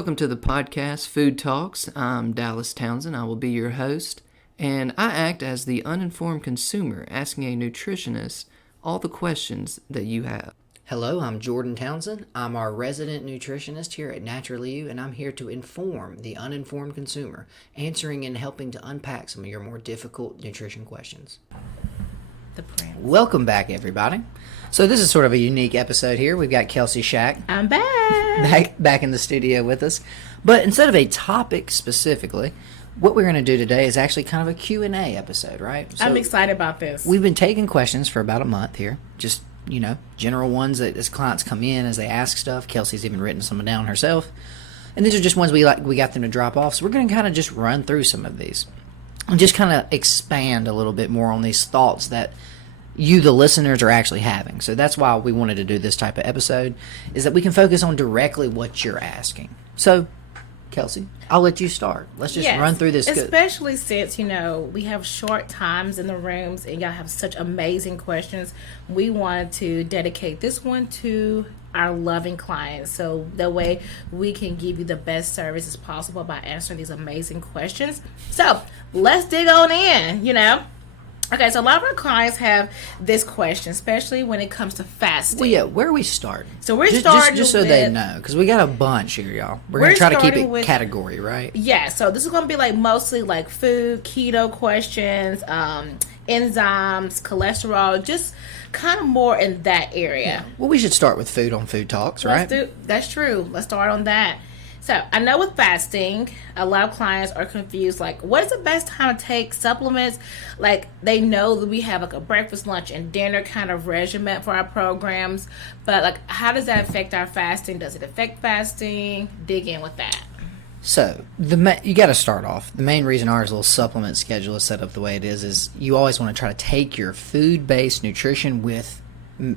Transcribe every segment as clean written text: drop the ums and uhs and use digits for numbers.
Welcome to the podcast, Food Talks. I'm Dallas Townsend. I will be your host, and I act as the uninformed consumer asking a nutritionist all the questions that you have. Hello, I'm Jordan Townsend. I'm our resident nutritionist here at Naturally You, and I'm here to inform the uninformed consumer, answering and helping to unpack some of your more difficult nutrition questions. Welcome back, everybody. So this is sort of a unique episode here. We've got Kelcie Shack. I'm back in the studio with us. But instead of a topic specifically, what we're going to do today is actually kind of a Q&A episode, right? So I'm excited about this. We've been taking questions for about a month here. Just, general ones that as clients come in, as they ask stuff. Kelsey's even written some down herself. And these are just ones we got them to drop off. So we're going to kind of just run through some of these. And just kind of expand a little bit more on these thoughts that you, the listeners, are actually having. So that's why we wanted to do this type of episode, is that we can focus on directly what you're asking. So, Kelcie, I'll let you start. Let's just run through this. Especially since, we have short times in the rooms and y'all have such amazing questions. We wanted to dedicate this one to our loving clients. So that way we can give you the best service as possible by answering these amazing questions. So let's dig on in, Okay, so a lot of our clients have this question, especially when it comes to fasting. Well, yeah, where are we starting? So we're starting just so they know, because we got a bunch here, y'all. We're going to try to keep it category, right? Yeah, so this is going to be mostly food, keto questions, enzymes, cholesterol, just kind of more in that area. Yeah. Well, we should start with food on Food Talks, right? That's true. Let's start on that. So, I know with fasting, a lot of clients are confused, what is the best time to take supplements? They know that we have a breakfast, lunch, and dinner kind of regimen for our programs, but how does that affect our fasting? Does it affect fasting? Dig in with that. So, you got to start off. The main reason our little supplement schedule is set up the way it is you always want to try to take your food-based nutrition with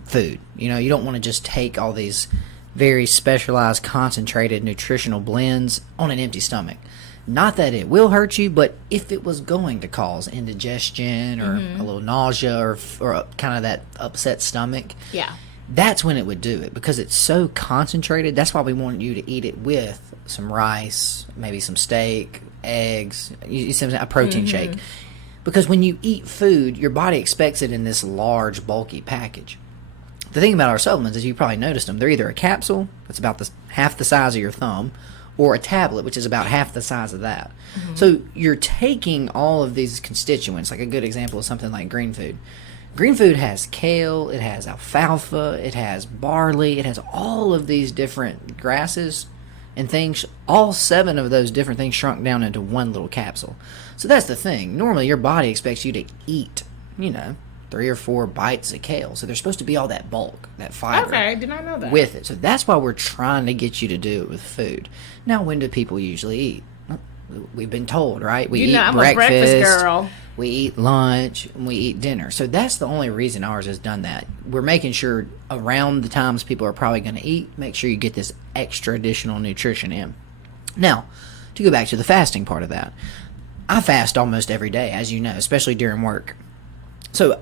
food. You don't want to just take all these very specialized, concentrated nutritional blends on an empty stomach. Not that it will hurt you, but if it was going to cause indigestion or a little nausea or kind of that upset stomach, that's when it would do it, because it's so concentrated. That's why we want you to eat it with some rice, maybe some steak, eggs, a protein shake. Because when you eat food, your body expects it in this large, bulky package. The thing about our supplements is you probably noticed them. They're either a capsule that's about half the size of your thumb, or a tablet, which is about half the size of that. So you're taking all of these constituents. A good example is something like green food. Green food has kale, it has alfalfa, it has barley, it has all of these different grasses and things. All 7 of those different things shrunk down into one little capsule. So that's the thing. Normally your body expects you to eat, 3 or 4 bites of kale. So there's supposed to be all that bulk, that fiber. Okay, did not know that. With it. So that's why we're trying to get you to do it with food. Now, when do people usually eat? We've been told, right? We eat I'm breakfast, a breakfast girl. We eat lunch, and we eat dinner. So that's the only reason ours has done that. We're making sure around the times people are probably going to eat, make sure you get this extra additional nutrition in. Now, to go back to the fasting part of that, I fast almost every day, as you know, especially during work. So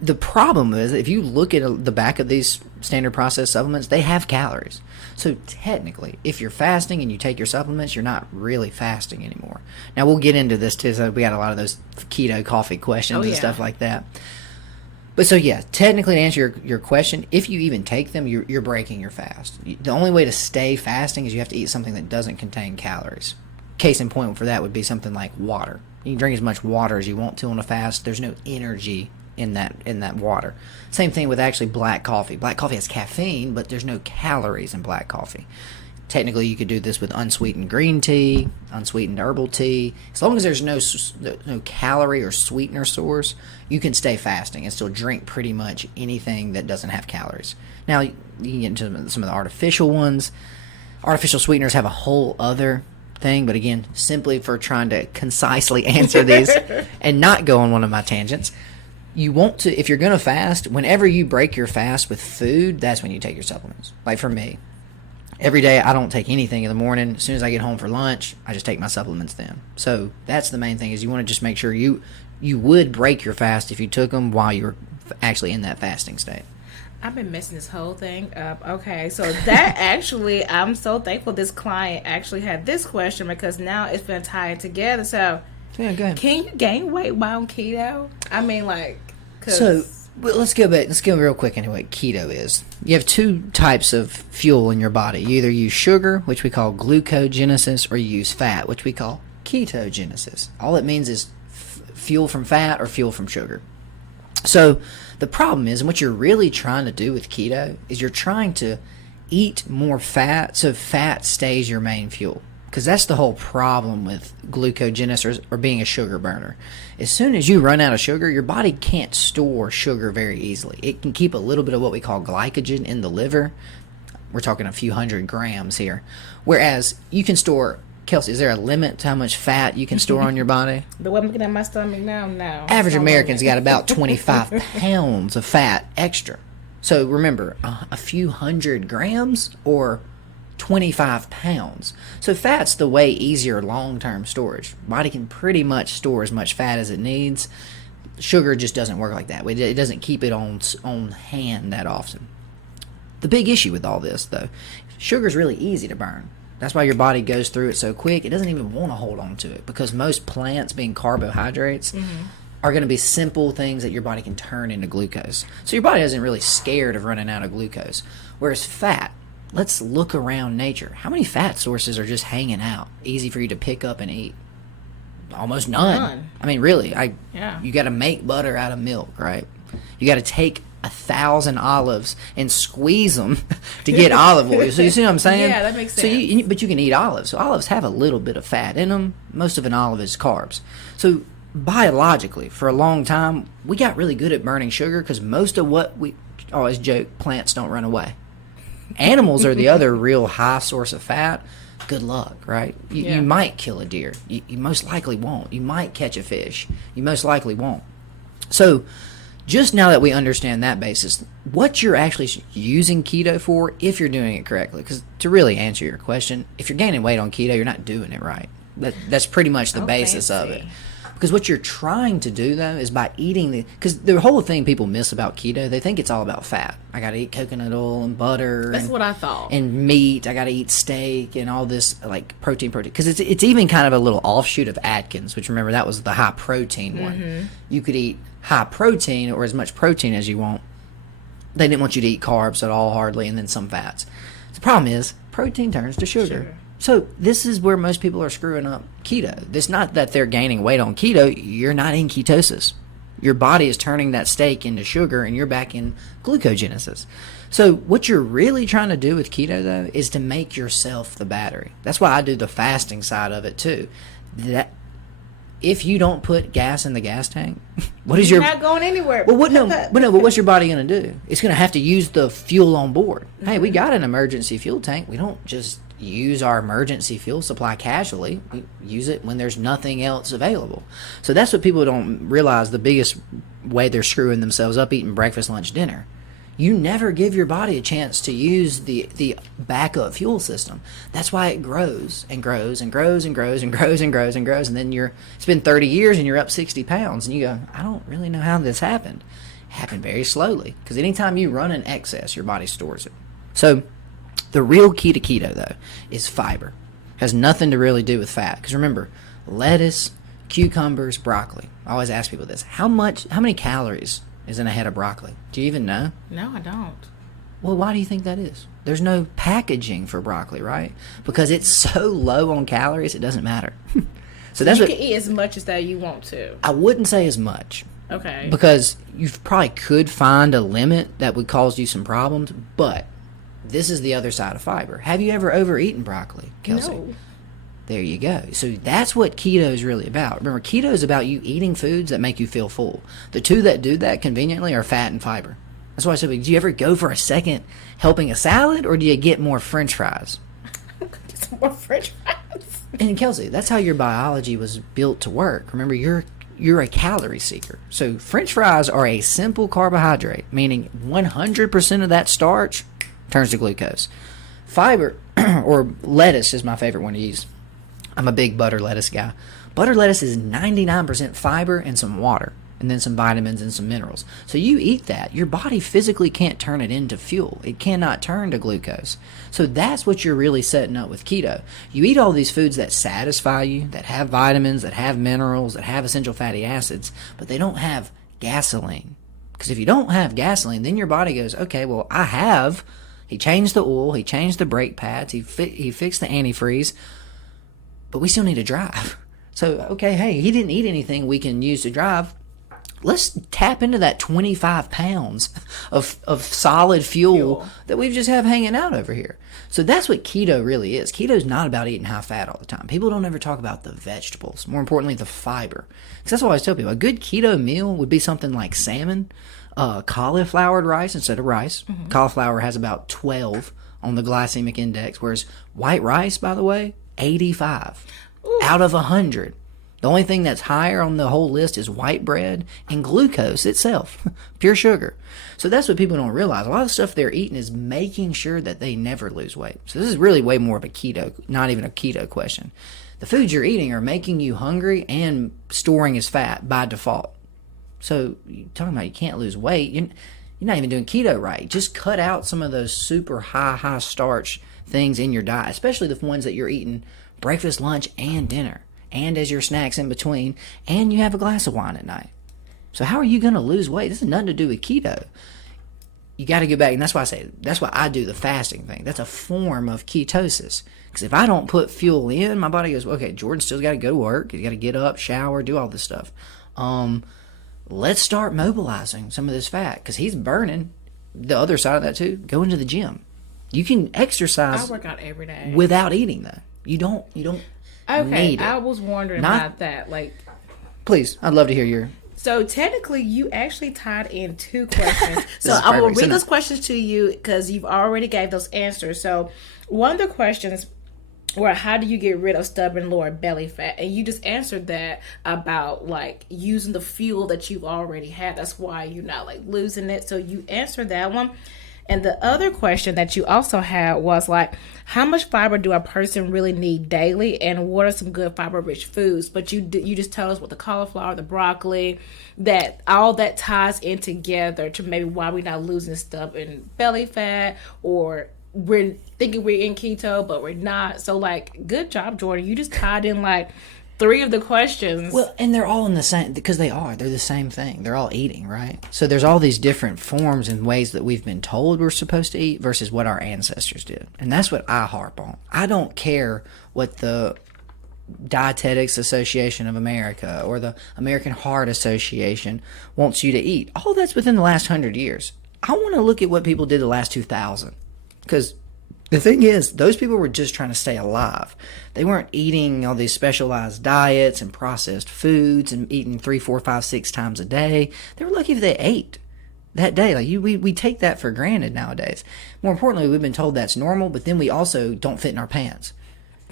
the problem is, if you look at the back of these standard processed supplements, they have calories. So technically, if you're fasting and you take your supplements, you're not really fasting anymore. Now, we'll get into this too. So we got a lot of those keto coffee questions and stuff like that. But so, yeah, technically, to answer your question, if you even take them, you're breaking your fast. The only way to stay fasting is you have to eat something that doesn't contain calories. Case in point for that would be something like water. You can drink as much water as you want to on a fast. There's no energy in that water. Same thing with actually black coffee. Black coffee has caffeine, but there's no calories in black coffee. Technically, you could do this with unsweetened green tea, unsweetened herbal tea. As long as there's no calorie or sweetener source, you can stay fasting and still drink pretty much anything that doesn't have calories. Now, you can get into some of the artificial ones. Artificial sweeteners have a whole other thing, but again, simply for trying to concisely answer these and not go on one of my tangents, you want to, if you're going to fast, whenever you break your fast with food, that's when you take your supplements. Like for me, every day I don't take anything in the morning. As soon as I get home for lunch, I just take my supplements then. So that's the main thing, is you want to just make sure you would break your fast if you took them while you're actually in that fasting state. I've been messing this whole thing up. Okay, so that actually, I'm so thankful this client actually had this question because now it's been tied together. So, Yeah, go ahead. can you gain weight while on keto? I mean, like, 'cause So well, let's go back. Let's go real quick into what keto is. You have two types of fuel in your body. You either use sugar, which we call glucogenesis, or you use fat, which we call ketogenesis. All it means is fuel from fat or fuel from sugar. So the problem is, and what you're really trying to do with keto is you're trying to eat more fat so fat stays your main fuel. Because that's the whole problem with glucogenesis or being a sugar burner. As soon as you run out of sugar, your body can't store sugar very easily. It can keep a little bit of what we call glycogen in the liver. We're talking a few hundred grams here. Whereas you can store, Kelsey, is there a limit to how much fat you can store on your body? the way I'm looking at my stomach now, no. Average No American's limit. got about 25 pounds of fat extra. So remember, a few hundred grams or 25 pounds. So fat's the way easier long-term storage. Body can pretty much store as much fat as it needs. Sugar just doesn't work like that. It doesn't keep it on hand that often. The big issue with all this, though, sugar's really easy to burn. That's why your body goes through it so quick. It doesn't even want to hold on to it because most plants, being carbohydrates, are going to be simple things that your body can turn into glucose. So your body isn't really scared of running out of glucose. Whereas fat, let's look around nature. How many fat sources are just hanging out, easy for you to pick up and eat? Almost none. I mean, really, Yeah. you got to make butter out of milk, right? You got to take 1,000 olives and squeeze them to get olive oil. So you see what I'm saying? Yeah, that makes So sense. but you can eat olives. So olives have a little bit of fat in them. Most of an olive is carbs. So biologically, for a long time, we got really good at burning sugar because most of what we always joke, plants don't run away. Animals are the other real high source of fat. Good luck, right? Yeah. You might kill a deer. You most likely won't. You might catch a fish. You most likely won't. So just now that we understand that basis, what you're actually using keto for, if you're doing it correctly, because to really answer your question, if you're gaining weight on keto, you're not doing it right. That's pretty much the basis of it. Because what you're trying to do, though, is by eating because the whole thing people miss about keto, they think it's all about fat. I got to eat coconut oil and butter. That's what I thought. And meat. I got to eat steak and all this, like, protein. Because it's even kind of a little offshoot of Atkins, which, remember, that was the high protein one. You could eat high protein or as much protein as you want. They didn't want you to eat carbs at all, hardly, and then some fats. The problem is protein turns to sugar. So this is where most people are screwing up keto. It's not that they're gaining weight on keto. You're not in ketosis. Your body is turning that steak into sugar, and you're back in glucogenesis. So what you're really trying to do with keto, though, is to make yourself the battery. That's why I do the fasting side of it, too. That if you don't put gas in the gas tank, what is You're your... not going anywhere. Well, but what's your body going to do? It's going to have to use the fuel on board. Hey, we got an emergency fuel tank. We don't just use our emergency fuel supply casually. We use it when there's nothing else available. So that's what people don't realize, the biggest way they're screwing themselves up eating breakfast, lunch, dinner. You never give your body a chance to use the backup fuel system. That's why it grows and grows and grows and grows and grows and grows and grows. And then it's been 30 years and you're up 60 pounds. And you go, I don't really know how this happened. It happened very slowly. Because anytime you run in excess, your body stores it. So the real key to keto, though, is fiber. It has nothing to really do with fat. Because remember, lettuce, cucumbers, broccoli. I always ask people this. How many calories is in a head of broccoli? Do you even know? No, I don't. Well, why do you think that is? There's no packaging for broccoli, right? Because it's so low on calories, it doesn't matter. So that's You what can eat as much as that you want to. I wouldn't say as much. Okay. Because you probably could find a limit that would cause you some problems, but this is the other side of fiber. Have you ever overeaten broccoli, Kelsey? No. There you go. So that's what keto is really about. Remember, keto is about you eating foods that make you feel full. The two that do that conveniently are fat and fiber. That's why I said, do you ever go for a second helping a salad, or do you get more French fries? Get some more French fries. And Kelsey, that's how your biology was built to work. Remember, you're a calorie seeker. So French fries are a simple carbohydrate, meaning 100% of that starch turns to glucose. Fiber, or lettuce is my favorite one to use. I'm a big butter lettuce guy. Butter lettuce is 99% fiber and some water. and then some vitamins and some minerals. So you eat that, your body physically can't turn it into fuel. It cannot turn to glucose. So that's what you're really setting up with keto. You eat all these foods that satisfy you, that have vitamins, that have minerals, that have essential fatty acids, but they don't have gasoline. Because if you don't have gasoline, then your body goes, okay, well, he changed the oil, he changed the brake pads, he fixed the antifreeze, but we still need to drive. So, okay, hey, he didn't eat anything we can use to drive. Let's tap into that 25 pounds of solid fuel that we just have hanging out over here. So that's what keto really is. Keto is not about eating high fat all the time. People don't ever talk about the vegetables. More importantly, the fiber. Because that's what I always tell people. A good keto meal would be something like salmon, cauliflowered rice instead of rice. Mm-hmm. Cauliflower has about 12 on the glycemic index, whereas white rice, by the way, 85 out of 100. The only thing that's higher on the whole list is white bread and glucose itself, pure sugar. So that's what people don't realize. A lot of the stuff they're eating is making sure that they never lose weight. So this is really way more of a keto, not even a keto question. The foods you're eating are making you hungry and storing as fat by default. So you're talking about you can't lose weight. You're not even doing keto right. Just cut out some of those super high starch things in your diet, especially the ones that you're eating breakfast, lunch, and dinner, and as your snacks in between, and you have a glass of wine at night. So how are you going to lose weight? This has nothing to do with keto. You got to go back, and that's why I do the fasting thing. That's a form of ketosis. Because if I don't put fuel in, my body goes, well, okay, Jordan still's got to go to work. He's got to get up, shower, do all this stuff. Let's start mobilizing some of this fat, because he's burning the other side of that too. Going to the gym. You can exercise. I work out every day without eating though. You don't Okay, need it. I was wondering about that. Like, please, I'd love to hear your. So technically, you actually tied in two questions. So I will read those questions to you because you've already gave those answers. So one of the questions were, how do you get rid of stubborn lower belly fat? And you just answered that about like using the fuel that you've already had. That's why you're not like losing it. So you answered that one. And the other question that you also had was like, how much fiber do a person really need daily, and what are some good fiber-rich foods? But you just tell us with the cauliflower, the broccoli, that all that ties in together to maybe why we're not losing stubborn belly fat, or we're thinking we're in keto, but we're not. So, like, good job, Jordan. You just tied in, like, 3 of the questions. Well, and they're all in the same, because they're the same thing. They're all eating, right? So there's all these different forms and ways that we've been told we're supposed to eat versus what our ancestors did. And that's what I harp on. I don't care what the Dietetics Association of America or the American Heart Association wants you to eat. All that's within the last 100 years. I want to look at what people did the last 2,000. Because the thing is, those people were just trying to stay alive. They weren't eating all these specialized diets and processed foods and eating 3, 4, 5, 6 times a day. They were lucky if they ate that day. Like we take that for granted nowadays. More importantly, we've been told that's normal, but then we also don't fit in our pants,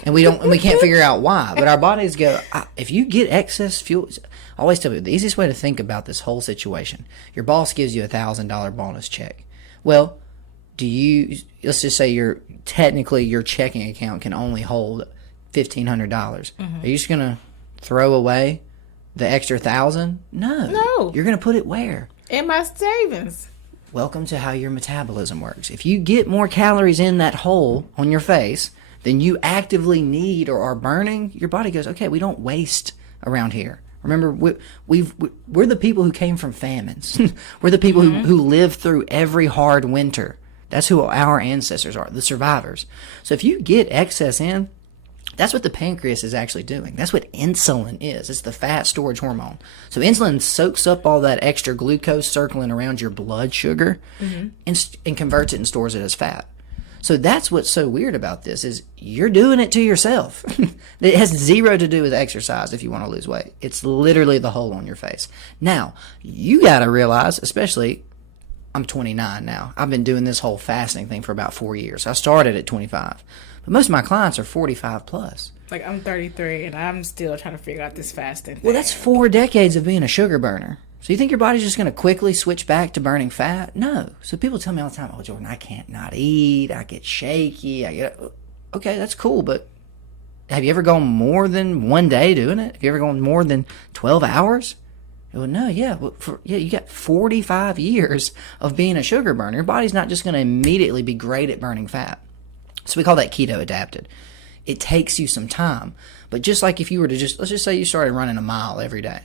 and we can't figure out why. But our bodies go, if you get excess fuel. I always tell people the easiest way to think about this whole situation: your boss gives you $1,000 bonus check. Well, let's just say your checking account can only hold $1,500. Mm-hmm. Are you just gonna throw away the extra 1,000? No. You're gonna put it where? In my savings. Welcome to how your metabolism works. If you get more calories in that hole on your face than you actively need or are burning, your body goes, okay, we don't waste around here. Remember, we're the people who came from famines. We're the people who lived through every hard winter. That's who our ancestors are, the survivors. So if you get excess in, that's what the pancreas is actually doing. That's what insulin is. It's the fat storage hormone. So insulin soaks up all that extra glucose circling around your blood sugar and converts it and stores it as fat. So that's what's so weird about this is you're doing it to yourself. It has zero to do with exercise if you want to lose weight. It's literally the hole on your face. Now, you got to realize, especially, I'm 29 now. I've been doing this whole fasting thing for about 4 years. I started at 25. But most of my clients are 45 plus. Like, I'm 33, and I'm still trying to figure out this fasting thing. Well, that's 4 decades of being a sugar burner. So you think your body's just going to quickly switch back to burning fat? No. So people tell me all the time, oh, Jordan, I can't not eat. I get shaky. Okay, that's cool, but have you ever gone more than one day doing it? Have you ever gone more than 12 hours? Well, no, yeah, you got 45 years of being a sugar burner. Your body's not just going to immediately be great at burning fat. So we call that keto adapted. It takes you some time. But just like if you were to let's just say you started running a mile every day.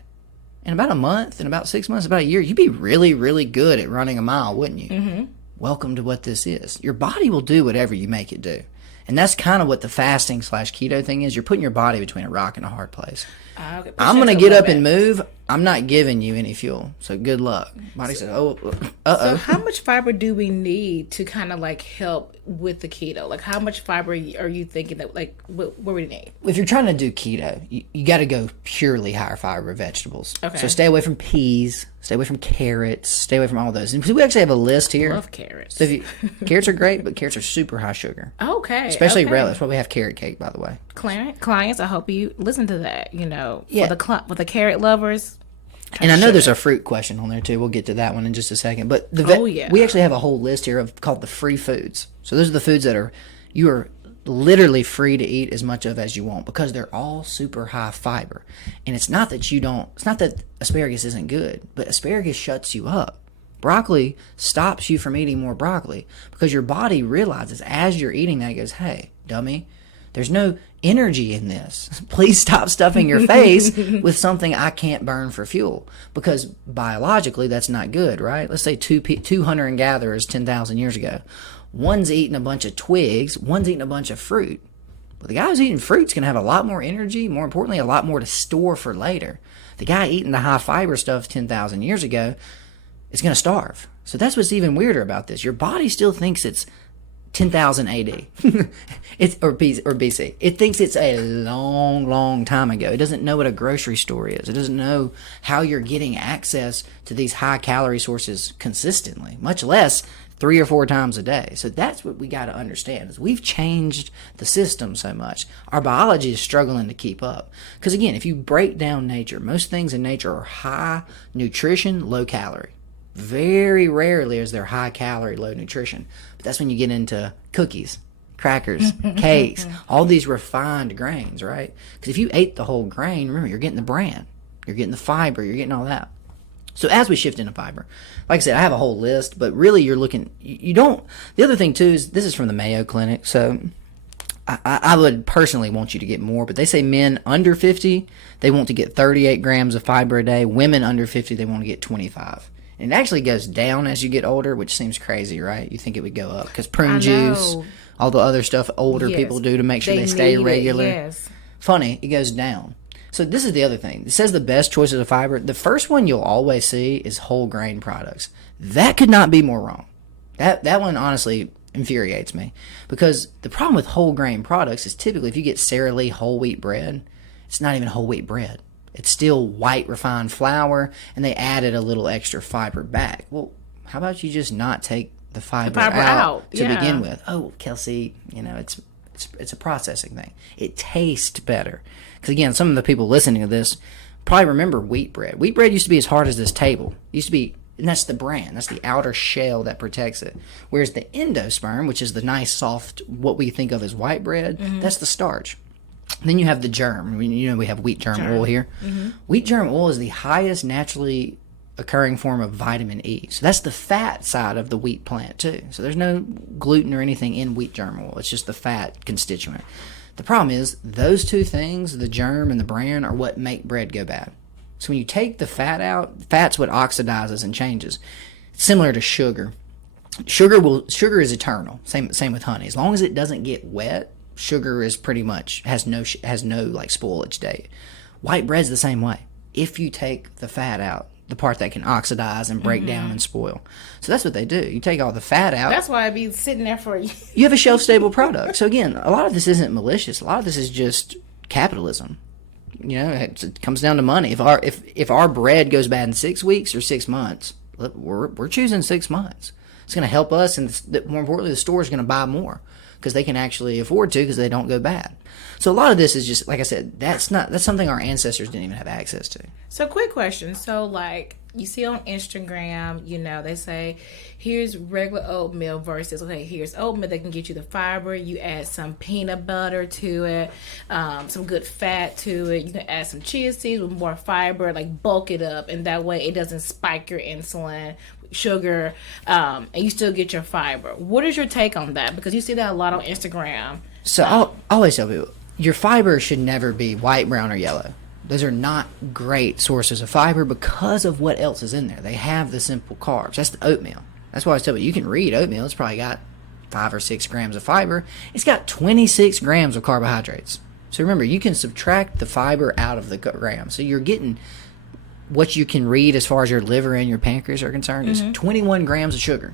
In about a month, in about 6 months, about a year, you'd be really, really good at running a mile, wouldn't you? Mm-hmm. Welcome to what this is. Your body will do whatever you make it do. And that's kind of what the fasting / keto thing is. You're putting your body between a rock and a hard place. Okay, I'm going to get up and move. I'm not giving you any fuel. So good luck. Body said, So how much fiber do we need to kind of like help with the keto? Like how much fiber are you thinking that like what we need? If you're trying to do keto, you got to go purely higher fiber vegetables. Okay. So stay away from peas, stay away from carrots, stay away from all those. And we actually have a list here. Love carrots. So carrots are great, but carrots are super high sugar. Okay. Especially relish. That's why we have carrot cake, by the way. Clients, I hope you listen to that, Yeah. For the carrot lovers. And I know there's a fruit question on there too. We'll get to that one in just a second. But we actually have a whole list here called the free foods. So those are the foods that you are literally free to eat as much of as you want because they're all super high fiber. And it's not that asparagus isn't good, but asparagus shuts you up. Broccoli stops you from eating more broccoli because your body realizes as you're eating that, it goes, hey, dummy, there's no energy in this. Please stop stuffing your face with something I can't burn for fuel. Because biologically, that's not good, right? Let's say two hunter and gatherers 10,000 years ago. One's eating a bunch of twigs, one's eating a bunch of fruit. But the guy who's eating fruit's going to have a lot more energy, more importantly, a lot more to store for later. The guy eating the high fiber stuff 10,000 years ago is going to starve. So that's what's even weirder about this. Your body still thinks it's 10,000 AD or BC. It thinks it's a long, long time ago. It doesn't know what a grocery store is. It doesn't know how you're getting access to these high calorie sources consistently, much less 3 or 4 times a day. So that's what we got to understand is we've changed the system so much. Our biology is struggling to keep up. Because again, if you break down nature, most things in nature are high nutrition, low calorie. Very rarely is there high calorie, low nutrition. But that's when you get into cookies, crackers, cakes, all these refined grains, right? Because if you ate the whole grain, remember, you're getting the bran, you're getting the fiber, you're getting all that. So as we shift into fiber, like I said, I have a whole list, but really you're looking, you don't, the other thing too is, this is from the Mayo Clinic, so I would personally want you to get more, but they say men under 50, they want to get 38 grams of fiber a day. Women under 50, they want to get 25. And it actually goes down as you get older, which seems crazy, right? You think it would go up because prune juice, all the other stuff older people do to make sure they stay regular. Yes. Funny, it goes down. So this is the other thing. It says the best choices of fiber. The first one you'll always see is whole grain products. That could not be more wrong. That one honestly infuriates me because the problem with whole grain products is typically if you get Sara Lee whole wheat bread, it's not even whole wheat bread. It's still white refined flour, and they added a little extra fiber back. Well, how about you just not take the fiber out to begin with? Oh, Kelcie, it's a processing thing. It tastes better. Because again, some of the people listening to this probably remember wheat bread. Wheat bread used to be as hard as this table. It used to be, and that's the bran. That's the outer shell that protects it. Whereas the endosperm, which is the nice, soft, what we think of as white bread, that's the starch. Then you have the germ. We have wheat germ oil here. Mm-hmm. Wheat germ oil is the highest naturally occurring form of vitamin E. So that's the fat side of the wheat plant too. So there's no gluten or anything in wheat germ oil. It's just the fat constituent. The problem is those two things, the germ and the bran, are what make bread go bad. So when you take the fat out, fat's what oxidizes and changes. It's similar to sugar. Sugar is eternal. Same with honey. As long as it doesn't get wet, sugar is pretty much has no like spoilage date. White bread's the same way. If you take the fat out, the part that can oxidize and break down and spoil. So that's what they do. You take all the fat out. That's why I'd be sitting there for you. You have a shelf-stable product. So again, a lot of this isn't malicious. A lot of this is just capitalism. It comes down to money. If our bread goes bad in 6 weeks or 6 months, we're choosing 6 months. It's going to help us, and more importantly, the store is going to buy more because they can actually afford to because they don't go bad. So a lot of this is just, like I said, that's something our ancestors didn't even have access to. So quick question. So like you see on Instagram, they say, here's regular oatmeal versus, okay, here's oatmeal that can get you the fiber. You add some peanut butter to it, some good fat to it. You can add some chia seeds with more fiber, like bulk it up, and that way it doesn't spike your insulin, sugar, and you still get your fiber. What is your take on that? Because you see that a lot on Instagram. So I'll always tell people, your fiber should never be white, brown, or yellow. Those are not great sources of fiber because of what else is in there. They have the simple carbs. That's the oatmeal. That's why I tell you, you can read oatmeal. It's probably got 5 or 6 grams of fiber. It's got 26 grams of carbohydrates. So remember, you can subtract the fiber out of the grams. So you're getting what you can read as far as your liver and your pancreas are concerned is 21 grams of sugar.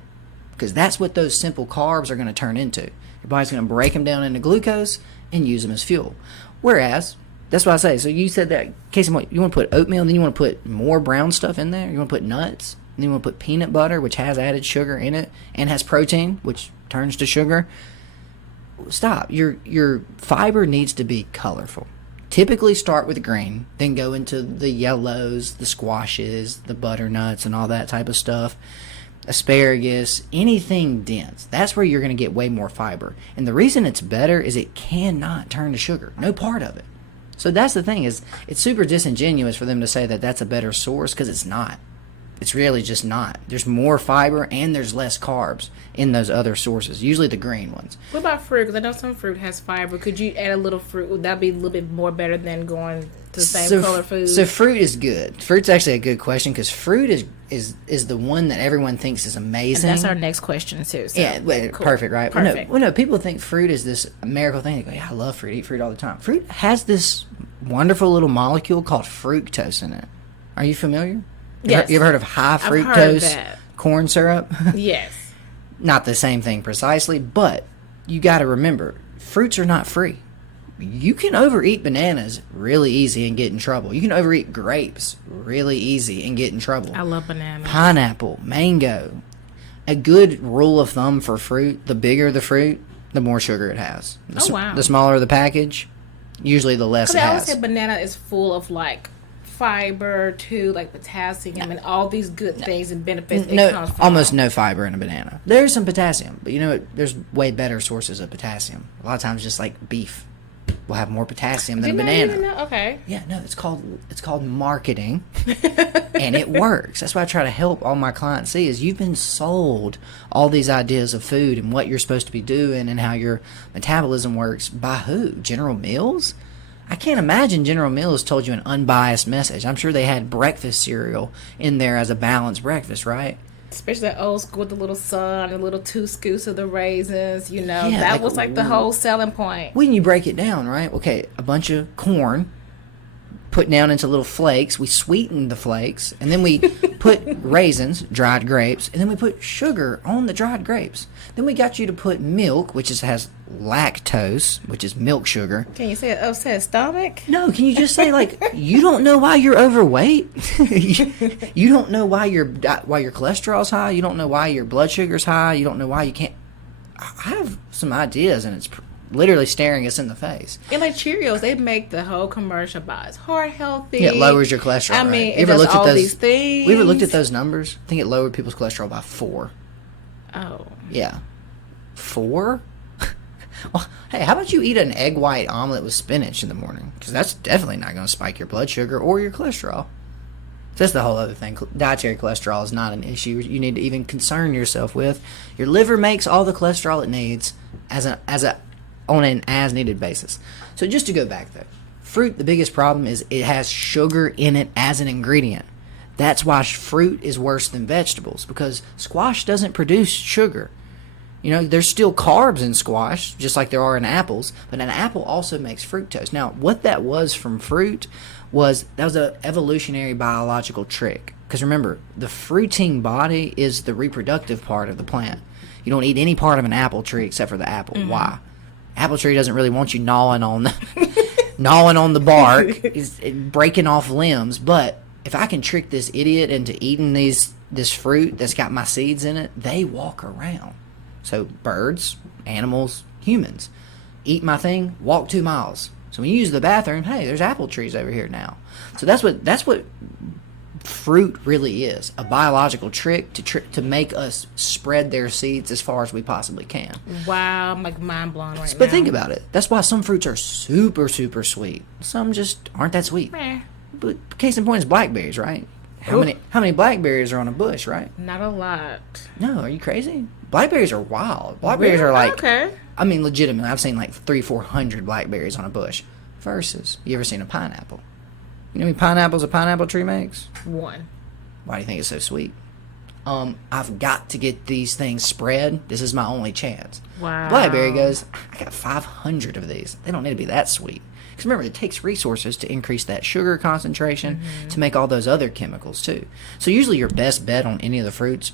Because that's what those simple carbs are going to turn into. Your body's going to break them down into glucose and use them as fuel. Whereas, that's what I say. So you said that, case in point, you want to put oatmeal, and then you want to put more brown stuff in there. You want to put nuts, and then you want to put peanut butter, which has added sugar in it, and has protein, which turns to sugar. Stop. Your fiber needs to be colorful. Typically start with green, then go into the yellows, the squashes, the butternuts, and all that type of stuff. Asparagus, anything dense. That's where you're going to get way more fiber. And the reason it's better is it cannot turn to sugar. No part of it. So that's the thing, is it's super disingenuous for them to say that that's a better source, because it's not. It's really just not. There's more fiber and there's less carbs in those other sources, usually the green ones. What about fruit? Because I know some fruit has fiber. Could you add a little fruit? Would that be a little bit more better than going to the same color food? So fruit is good. Fruit's actually a good question, because fruit is the one that everyone thinks is amazing. And that's our next question too. So. Yeah, cool. Perfect, right? Perfect. Well, no, people think fruit is this miracle thing. They go, yeah, I love fruit. Eat fruit all the time. Fruit has this wonderful little molecule called fructose in it. Are you familiar? Yes. You ever heard of high fructose corn syrup? Yes. Not the same thing precisely, but you got to remember, fruits are not free. You can overeat bananas really easy and get in trouble. You can overeat grapes really easy and get in trouble. I love bananas. Pineapple, mango. A good rule of thumb for fruit, the bigger the fruit, the more sugar it has. Wow. The smaller the package, usually the less it I has. always say banana is full of like fiber too, like potassium and all these good things and benefits. Almost no fiber in a banana. There's some potassium, but you know what? There's way better sources of potassium. A lot of times, just like beef will have more potassium than a banana. Okay. Yeah, no, it's called marketing, and it works. That's why I try to help all my clients see is you've been sold all these ideas of food and what you're supposed to be doing and how your metabolism works by who? General Mills? I can't imagine General Mills told you an unbiased message. I'm sure they had breakfast cereal in there as a balanced breakfast, right? Especially that old school with the little sun, the little 2 scoops of the raisins, Yeah, that was like the whole selling point. When you break it down, right? Okay, a bunch of corn put down into little flakes. We sweeten the flakes, and then we put raisins, dried grapes, and then we put sugar on the dried grapes. Then we got you to put milk, which has lactose, which is milk sugar. Can you say an upset stomach? No, can you just say, like, you don't know why you're overweight? You don't know why your cholesterol's high? You don't know why your blood sugar's high? You don't know why you can't... I have some ideas, and it's literally staring us in the face. And like Cheerios, they make the whole commercial about it's heart healthy. Yeah, it lowers your cholesterol. I mean, right? it does all these things. We ever looked at those numbers? I think it lowered people's cholesterol by 4. Oh. Yeah. 4? Well, hey, how about you eat an egg white omelet with spinach in the morning? Because that's definitely not going to spike your blood sugar or your cholesterol. That's the whole other thing. Dietary cholesterol is not an issue you need to even concern yourself with. Your liver makes all the cholesterol it needs on an as-needed basis. So just to go back though, fruit, the biggest problem is it has sugar in it as an ingredient. That's why fruit is worse than vegetables, because squash doesn't produce sugar. You know, there's still carbs in squash, just like there are in apples, but an apple also makes fructose. Now, what that was from fruit was an evolutionary biological trick. Because remember, the fruiting body is the reproductive part of the plant. You don't eat any part of an apple tree except for the apple. Mm-hmm. Why? Apple tree doesn't really want you gnawing on the bark, breaking off limbs. But if I can trick this idiot into eating this fruit that's got my seeds in it, they walk around. So birds, animals, humans, eat my thing, walk 2 miles. So when you use the bathroom, hey, there's apple trees over here now. So that's what fruit really is a biological trick to make us spread their seeds as far as we possibly can. Wow, I'm like mind blown right now. But think about it. That's why some fruits are super, super sweet. Some just aren't that sweet. Meh. But case in point is blackberries, right? How many blackberries are on a bush, right? Not a lot. No, are you crazy? Blackberries are wild. Blackberries are like, okay. I mean, legitimately, I've seen like 300-400 blackberries on a bush. Versus, you ever seen a pineapple? You know how many pineapples a pineapple tree makes? 1. Why do you think it's so sweet? I've got to get these things spread. This is my only chance. Wow. Blackberry goes, I got 500 of these. They don't need to be that sweet. Because remember, it takes resources to increase that sugar concentration to make all those other chemicals too. So usually your best bet on any of the fruits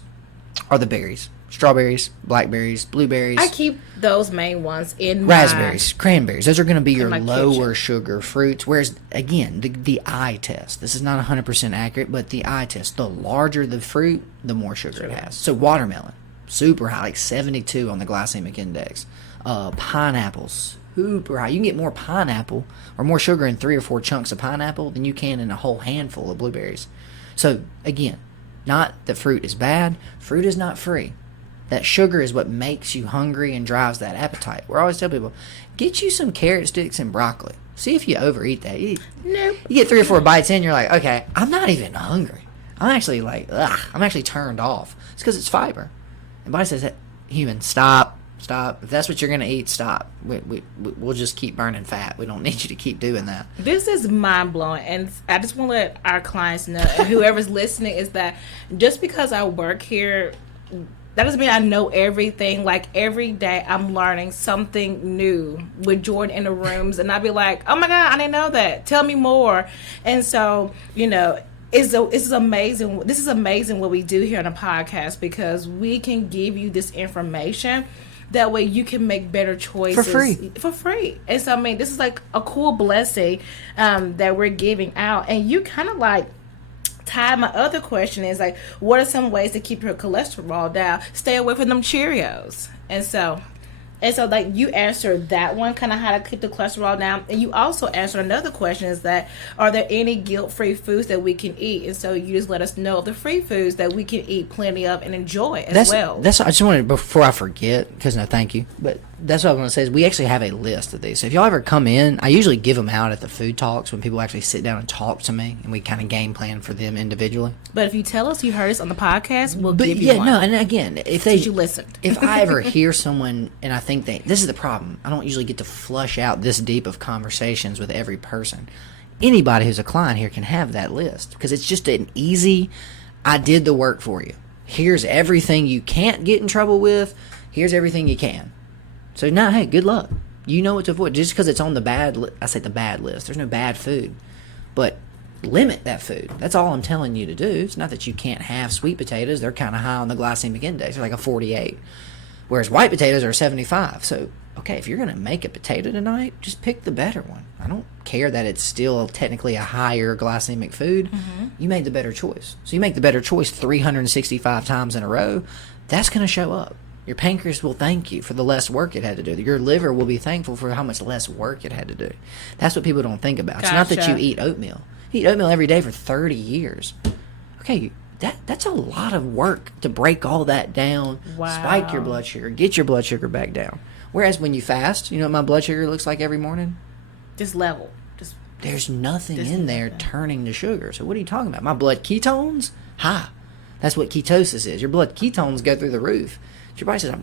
are the berries. Strawberries, blackberries, blueberries. I keep those main ones in my... Raspberries, cranberries. Those are going to be your my lower kitchen. sugar fruits. Whereas, again, the eye test. This is not 100% accurate, but the eye test. The larger the fruit, the more sugar it has. So watermelon, super high, like 72 on the glycemic index. Pineapples, super high. You can get more pineapple or more sugar in 3 or 4 chunks of pineapple than you can in a whole handful of blueberries. So, again, not that fruit is bad. Fruit is not free. That sugar is what makes you hungry and drives that appetite. We always tell people, get you some carrot sticks and broccoli. See if you overeat that. Nope. You get 3 or 4 bites in, you're like, okay, I'm not even hungry. I'm actually like, ugh, I'm actually turned off. It's because it's fiber. And body says, human, stop. If that's what you're going to eat, stop. We'll just keep burning fat. We don't need you to keep doing that. This is mind blowing, and I just want to let our clients know, and whoever's listening, is that just because I work here, that doesn't mean I know everything. Like, every day I'm learning something new with Jordan in the rooms, and I'd be like, oh my God, I didn't know that. Tell me more. And so, this is amazing. This is amazing what we do here on the podcast, because we can give you this information. That way you can make better choices. For free. And so, this is like a cool blessing that we're giving out. And you kind of like... Ty, my other question is like, what are some ways to keep your cholesterol down? Stay away from them Cheerios. And so like, you answered that one, kind of how to keep the cholesterol down. And you also answered another question, is that, are there any guilt-free foods that we can eat? And so you just let us know the free foods that we can eat plenty of and enjoy as well. I just wanted, before I forget, because no, thank you, but that's what I want to say is we actually have a list of these. So if y'all ever come in, I usually give them out at the food talks when people actually sit down and talk to me, and we kind of game plan for them individually. But if you tell us you heard us on the podcast, we'll give you one. No, and again, if you listened. If I ever hear someone, and I think this is the problem, I don't usually get to flush out this deep of conversations with every person. Anybody who's a client here can have that list, because it's just an easy, I did the work for you. Here's everything you can't get in trouble with. Here's everything you can. So now, hey, good luck. You know what to avoid. Just because it's on the bad list. There's no bad food. But limit that food. That's all I'm telling you to do. It's not that you can't have sweet potatoes. They're kind of high on the glycemic index. They're like a 48. Whereas white potatoes are 75. So, okay, if you're going to make a potato tonight, just pick the better one. I don't care that it's still technically a higher glycemic food. Mm-hmm. You made the better choice. So you make the better choice 365 times in a row. That's going to show up. Your pancreas will thank you for the less work it had to do. Your liver will be thankful for how much less work it had to do. That's what people don't think about. Gotcha. It's not that you eat oatmeal. You eat oatmeal every day for 30 years. Okay, that's a lot of work to break all that down, spike your blood sugar, get your blood sugar back down. Whereas when you fast, you know what my blood sugar looks like every morning? Just level. There's nothing in there turning to sugar. So what are you talking about? My blood ketones? High. That's what ketosis is. Your blood ketones go through the roof. Your body says,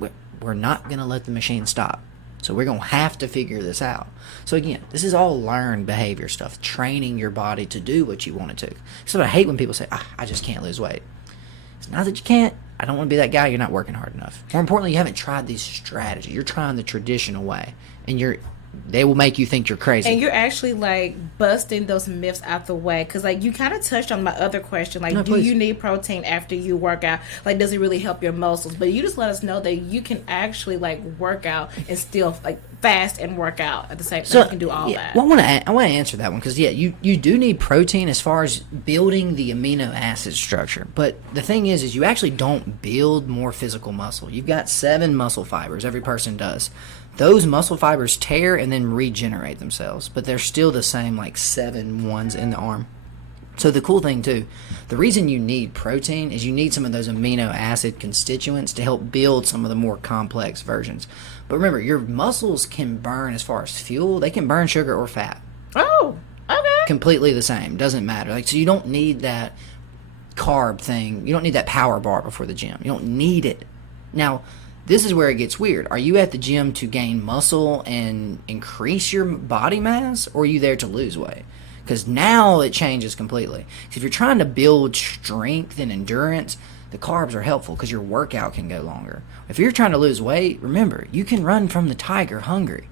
we're not going to let the machine stop. So we're going to have to figure this out. So again, this is all learned behavior stuff, training your body to do what you want it to. So I hate when people say, I just can't lose weight. It's not that you can't. I don't want to be that guy. You're not working hard enough. More importantly, you haven't tried these strategies. You're trying the traditional way. And they will make you think you're crazy. And you're actually like busting those myths out the way, because like you kind of touched on my other question, like, do you need protein after you work out? Like, does it really help your muscles? But you just let us know that you can actually like work out and still like fast and work out at the same time. So you can do all that. Well, I want to answer that one, because you do need protein as far as building the amino acid structure. But the thing is you actually don't build more physical muscle. You've got 7 muscle fibers. Every person does. Those muscle fibers tear and then regenerate themselves, but they're still the same, like 7 ones in the arm. So the cool thing too, the reason you need protein is you need some of those amino acid constituents to help build some of the more complex versions. But remember, your muscles can burn, as far as fuel, they can burn sugar or fat. Oh, okay. Completely the same. Doesn't matter. Like, so you don't need that carb thing. You don't need that power bar before the gym. You don't need it. Now, this is where it gets weird. Are you at the gym to gain muscle and increase your body mass, or are you there to lose weight? Because now it changes completely. So if you're trying to build strength and endurance, the carbs are helpful because your workout can go longer. If you're trying to lose weight, remember, you can run from the tiger hungry.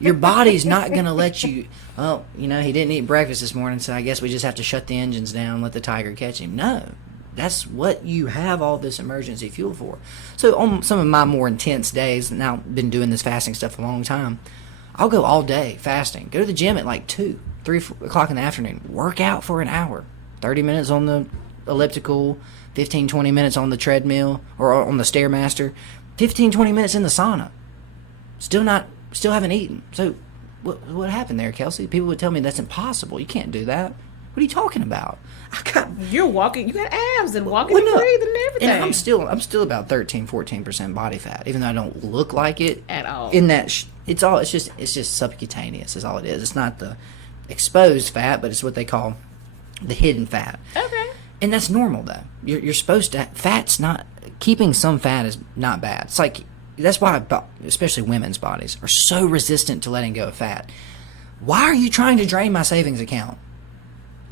Your body's not going to let you, oh, you know, he didn't eat breakfast this morning, so I guess we just have to shut the engines down and let the tiger catch him. No, that's what you have all this emergency fuel for. So on some of my more intense days, now I've been doing this fasting stuff a long time, I'll go all day fasting. Go to the gym at like 2, 3 o'clock in the afternoon. Work out for an hour. 30 minutes on the elliptical, 15, 20 minutes on the treadmill or on the Stairmaster, 15, 20 minutes in the sauna. Still haven't eaten. So what happened there, Kelcie? People would tell me that's impossible. You can't do that. What are you talking about? You're walking. You got abs and walking and breathing and everything. And I'm still about 13-14% body fat, even though I don't look like it at all. In that, it's just subcutaneous is all it is. It's not the exposed fat, but it's what they call the hidden fat. Okay. And that's normal though. You're supposed to. Fat's not, keeping some fat is not bad. It's like, that's why especially women's bodies are so resistant to letting go of fat. Why are you trying to drain my savings account?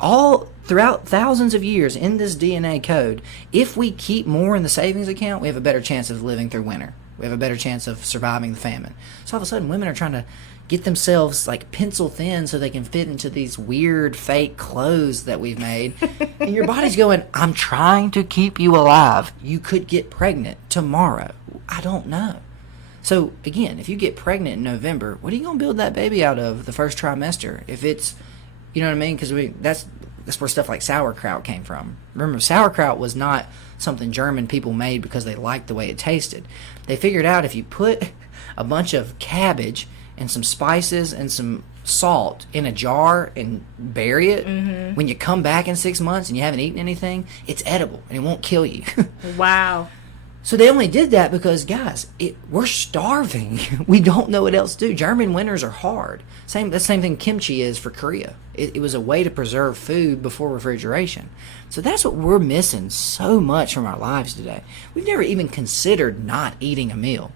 All throughout thousands of years in this DNA code, if we keep more in the savings account, we have a better chance of living through winter. We have a better chance of surviving the famine. So all of a sudden, women are trying to get themselves like pencil thin so they can fit into these weird fake clothes that we've made. And your body's going, I'm trying to keep you alive. You could get pregnant tomorrow. I don't know. So again, if you get pregnant in November, what are you going to build that baby out of the first trimester? If it's, you know what I mean? Because that's where stuff like sauerkraut came from. Remember, sauerkraut was not something German people made because they liked the way it tasted. They figured out if you put a bunch of cabbage and some spices and some salt in a jar and bury it, when you come back in 6 months and you haven't eaten anything, it's edible and it won't kill you. Wow. So they only did that because, guys, we're starving. We don't know what else to do. German winters are hard. The same thing kimchi is for Korea. It was a way to preserve food before refrigeration. So that's what we're missing so much from our lives today. We've never even considered not eating a meal.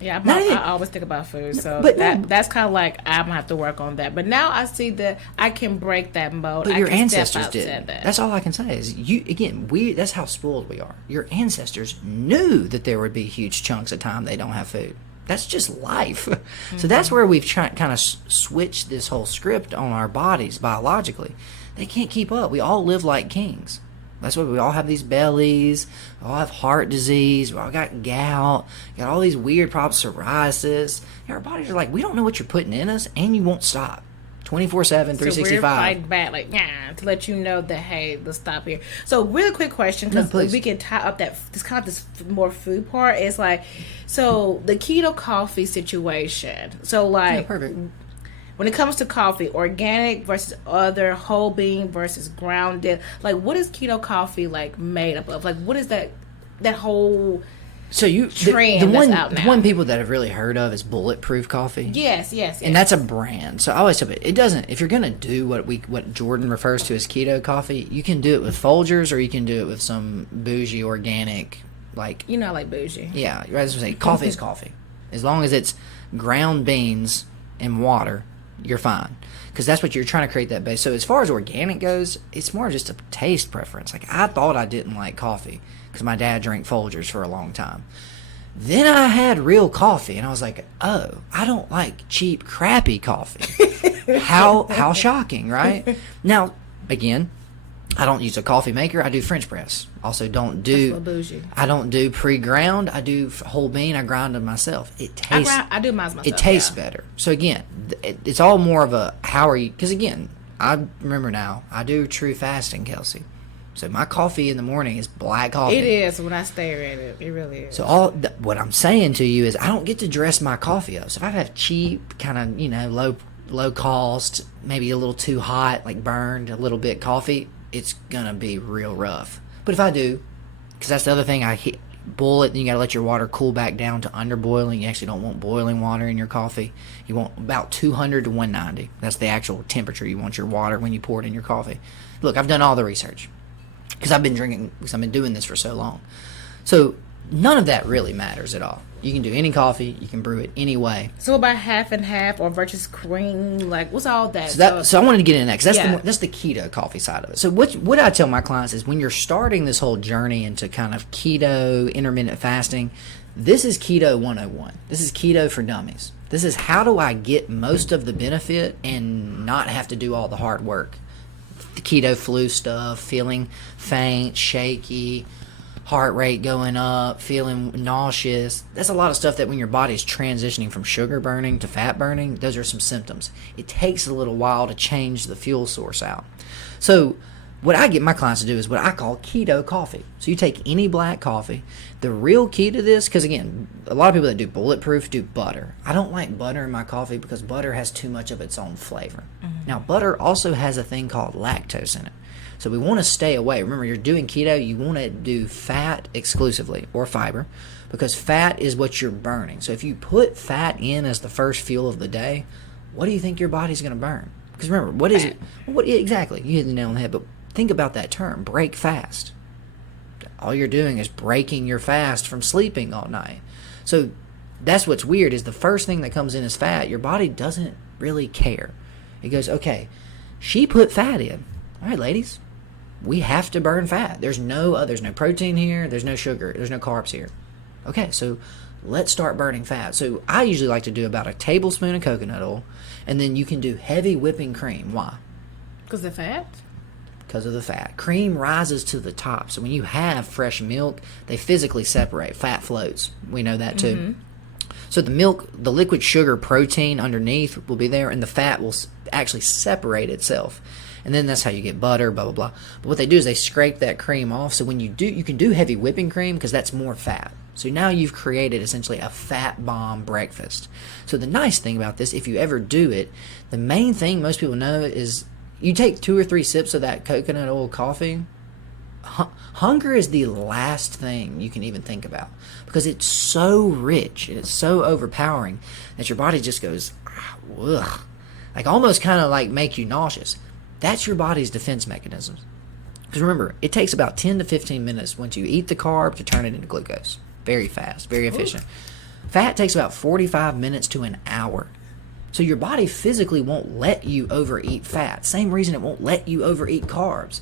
Yeah, I always think about food, so that's kind of like I'm gonna have to work on that. But now I see that I can break that mode. But your ancestors did. That's all I can say is that's how spoiled we are. Your ancestors knew that there would be huge chunks of time they don't have food. That's just life. So that's where we've kind of switched this whole script on our bodies biologically. They can't keep up. We all live like kings. That's why we all have these bellies, we all have heart disease, we all got gout, got all these weird problems, psoriasis. Our bodies are like, we don't know what you're putting in us, and you won't stop. 24/7, 365. So we're fighting back, like, to let you know that, hey, let's stop here. So, really quick question, because we can tie up this more food part. It's like, so the keto coffee situation. So, like, perfect. When it comes to coffee, organic versus other, whole bean versus grounded, like, what is keto coffee like made up of? Like, what is that whole trend that's out now? The one people that have really heard of is Bulletproof Coffee. Yes. And that's a brand. So I always tell it doesn't. If you're gonna do what Jordan refers to as keto coffee, you can do it with Folgers or you can do it with some bougie organic, like, I like bougie. Yeah, I was gonna say coffee is coffee, as long as it's ground beans and water. You're fine, because that's what you're trying to create that base. So as far as organic goes, it's more just a taste preference. Like, I thought I didn't like coffee because my dad drank Folgers for a long time. Then I had real coffee, and I was like, oh, I don't like cheap, crappy coffee. How shocking, right? Now, again, I don't use a coffee maker. I do French press. Also, I don't do pre-ground. I do whole bean. I grind them myself. It tastes. I do mine myself. It tastes better. So again, it's all more of a how are you? Because again, I remember now. I do true fasting, Kelcie. So my coffee in the morning is black coffee. It is when I stare at it. It really is. So what I'm saying to you is I don't get to dress my coffee up. So if I have cheap kind of low low cost, maybe a little too hot, like burned a little bit coffee, it's going to be real rough. But if I do, because that's the other thing, boil it, and you got to let your water cool back down to under boiling. You actually don't want boiling water in your coffee. You want about 200 to 190. That's the actual temperature you want your water when you pour it in your coffee. Look, I've done all the research because I've been doing this for so long. So none of that really matters at all. You can do any coffee. You can brew it any way. So about half and half or versus cream, like what's all that? So I wanted to get into that because that's the keto coffee side of it. So what I tell my clients is when you're starting this whole journey into kind of keto, intermittent fasting, this is keto 101. This is keto for dummies. This is how do I get most of the benefit and not have to do all the hard work. The keto flu stuff, feeling faint, shaky, heart rate going up, feeling nauseous. That's a lot of stuff that when your body's transitioning from sugar burning to fat burning, those are some symptoms. It takes a little while to change the fuel source out. So what I get my clients to do is what I call keto coffee. So you take any black coffee. The real key to this, because again, a lot of people that do bulletproof do butter. I don't like butter in my coffee because butter has too much of its own flavor. Now, butter also has a thing called lactose in it. So we want to stay away. Remember, you're doing keto, you want to do fat exclusively or fiber because fat is what you're burning. So if you put fat in as the first fuel of the day, what do you think your body's going to burn? Because remember, what is it? Exactly. You hit the nail on the head, but think about that term, break fast. All you're doing is breaking your fast from sleeping all night. So that's what's weird is the first thing that comes in is fat. Your body doesn't really care. It goes, okay, she put fat in. All right, ladies. We have to burn fat. There's no protein here. There's no sugar. There's no carbs here. Okay, so let's start burning fat. So I usually like to do about a tablespoon of coconut oil, and then you can do heavy whipping cream. Why? Because of the fat? Because of the fat. Cream rises to the top. So when you have fresh milk, they physically separate. Fat floats. We know that too. Mm-hmm. So the milk, the liquid sugar protein underneath will be there, and the fat will actually separate itself. And then that's how you get butter, blah, blah, blah. But what they do is they scrape that cream off. So when you can do heavy whipping cream because that's more fat. So now you've created essentially a fat bomb breakfast. So the nice thing about this, if you ever do it, the main thing most people know is you take 2 or 3 sips of that coconut oil coffee. Hunger is the last thing you can even think about because it's so rich and it's so overpowering that your body just goes, ugh. Like almost kind of like make you nauseous. That's your body's defense mechanisms. Because remember, it takes about 10 to 15 minutes once you eat the carb to turn it into glucose. Very fast, very efficient. Ooh. Fat takes about 45 minutes to an hour. So your body physically won't let you overeat fat. Same reason it won't let you overeat carbs.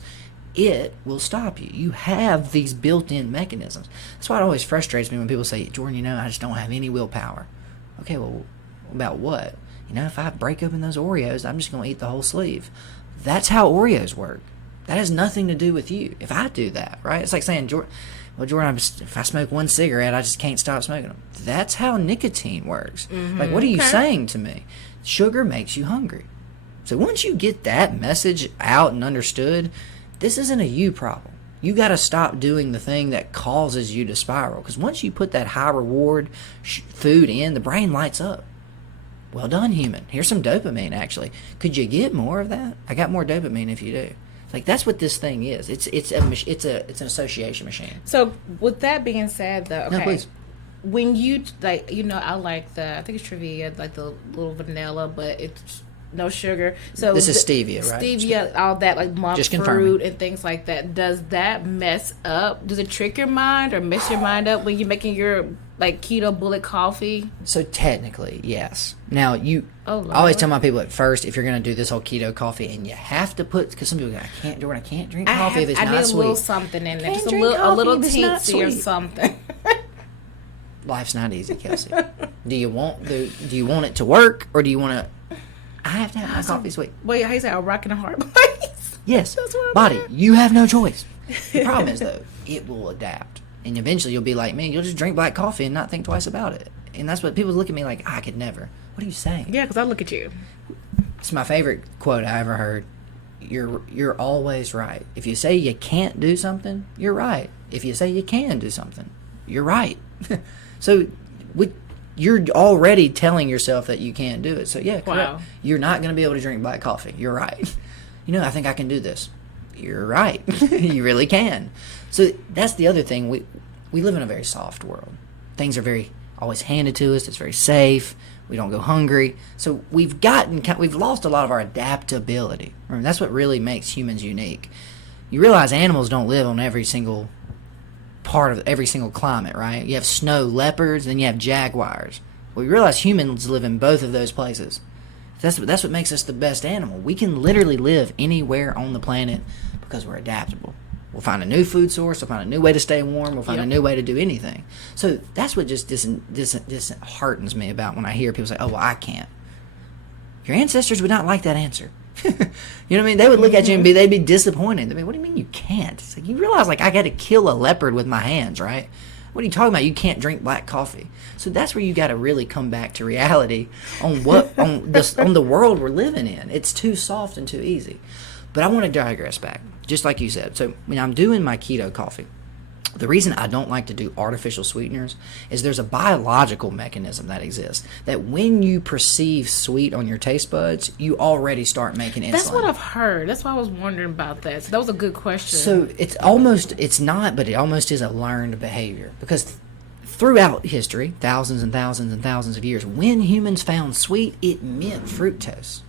It will stop you. You have these built-in mechanisms. That's why it always frustrates me when people say, Jordan, I just don't have any willpower. Okay, well, about what? If I break open those Oreos, I'm just going to eat the whole sleeve. That's how Oreos work. That has nothing to do with you. If I do that, right? It's like saying, Jordan, if I smoke one cigarette, I just can't stop smoking them. That's how nicotine works. Mm-hmm. Like, what are you saying to me? Sugar makes you hungry. So once you get that message out and understood, this isn't a you problem. You got to stop doing the thing that causes you to spiral. Because once you put that high reward food in, the brain lights up. Well done, human. Here's some dopamine, actually. Could you get more of that? I got more dopamine if you do. Like, that's what this thing is. It's an association machine. So, with that being said, though, okay. No, please. When you, I like I think it's Trivia, like the little vanilla, but it's no sugar. So this is stevia, right? Stevia, all that, like monk Just fruit confirming. and things like that. Does that mess up? Does it trick your mind or mess your mind up when you're making your keto bullet coffee? So technically, yes. Now I always tell my people at first, if you're going to do this whole keto coffee, and you have to put, because some people go, I can't drink coffee if it's not sweet. I need a little something in there, just a little teensy or something. Life's not easy, Kelcie. Do you want it to work, or do you want to? I have to have my coffee sweet. Wait, how you say a rock in a hard place? Yes, body, you have no choice. The problem is though, it will adapt. And eventually you'll be like me. You'll just drink black coffee and not think twice about it. And that's what people look at me like, I could never. What are you saying? Yeah, because I look at you. It's my favorite quote I ever heard. You're always right. If you say you can't do something, you're right. If you say you can do something, you're right. So You're already telling yourself that you can't do it. So yeah, correct. Wow. You're not going to be able to drink black coffee. You're right. I think I can do this. You're right. You really can. So that's the other thing. We live in a very soft world. Things are very always handed to us. It's very safe. We don't go hungry. So we've lost a lot of our adaptability. Remember, that's what really makes humans unique. You realize animals don't live on every single part of every single climate, right? You have snow leopards, then you have jaguars. Well, you realize humans live in both of those places. That's what makes us the best animal. We can literally live anywhere on the planet because we're adaptable. We'll find a new food source. We'll find a new way to stay warm. We'll find a new way to do anything. So that's what just disheartens me about when I hear people say, oh, well, I can't. Your ancestors would not like that answer. You know what I mean? They would look at you and they'd be disappointed. I mean, what do you mean you can't? It's like, you realize, like, I got to kill a leopard with my hands, right? What are you talking about? You can't drink black coffee. So that's where you got to really come back to reality on on the world we're living in. It's too soft and too easy. But I want to digress back, just like you said. So when I'm doing my keto coffee, the reason I don't like to do artificial sweeteners is there's a biological mechanism that exists that when you perceive sweet on your taste buds, you already start making insulin. That's what I've heard. That's why I was wondering about that. So that was a good question. So it's not, but it almost is a learned behavior because throughout history, thousands and thousands and thousands of years, when humans found sweet, it meant fructose.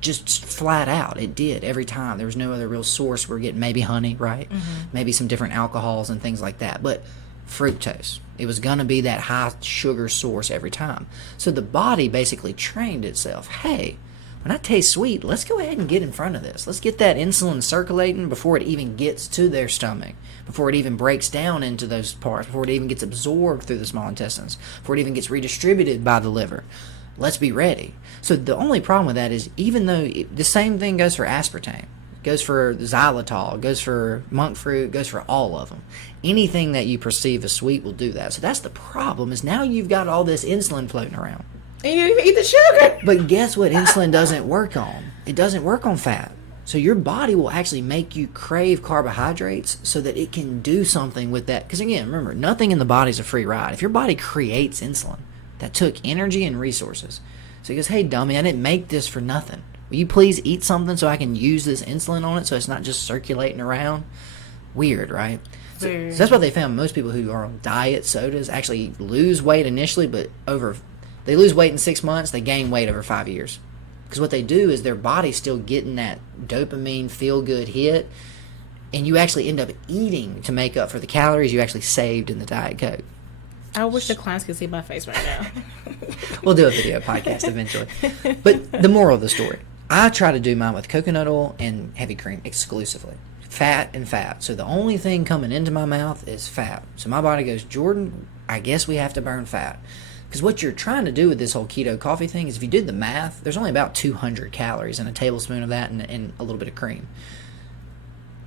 Just flat out, it did every time. There was no other real source. We're getting maybe honey, right? Maybe some different alcohols and things like that. But fructose, it was going to be that high sugar source every time. So the body basically trained itself. Hey, when I taste sweet, let's go ahead and get in front of this. Let's get that insulin circulating before it even gets to their stomach, before it even breaks down into those parts, before it even gets absorbed through the small intestines, before it even gets redistributed by the liver. Let's be ready. So the only problem with that is even though the same thing goes for aspartame, goes for xylitol, goes for monk fruit, goes for all of them. Anything that you perceive as sweet will do that. So that's the problem is now you've got all this insulin floating around. And you even eat the sugar. But guess what insulin doesn't work on? It doesn't work on fat. So your body will actually make you crave carbohydrates so that it can do something with that. Because again, remember, nothing in the body is a free ride. If your body creates insulin, that took energy and resources. So he goes, hey, dummy, I didn't make this for nothing. Will you please eat something so I can use this insulin on it so it's not just circulating around? Weird, right? So that's why they found most people who are on diet sodas actually lose weight initially, but they lose weight in 6 months, they gain weight over 5 years. Because what they do is their body's still getting that dopamine feel-good hit, and you actually end up eating to make up for the calories you actually saved in the Diet Coke. I wish the clients could see my face right now. We'll do a video podcast eventually. But the moral of the story, I try to do mine with coconut oil and heavy cream exclusively. Fat and fat. So the only thing coming into my mouth is fat. So my body goes, Jordan, I guess we have to burn fat. Because what you're trying to do with this whole keto coffee thing is if you did the math, there's only about 200 calories in a tablespoon of that and a little bit of cream.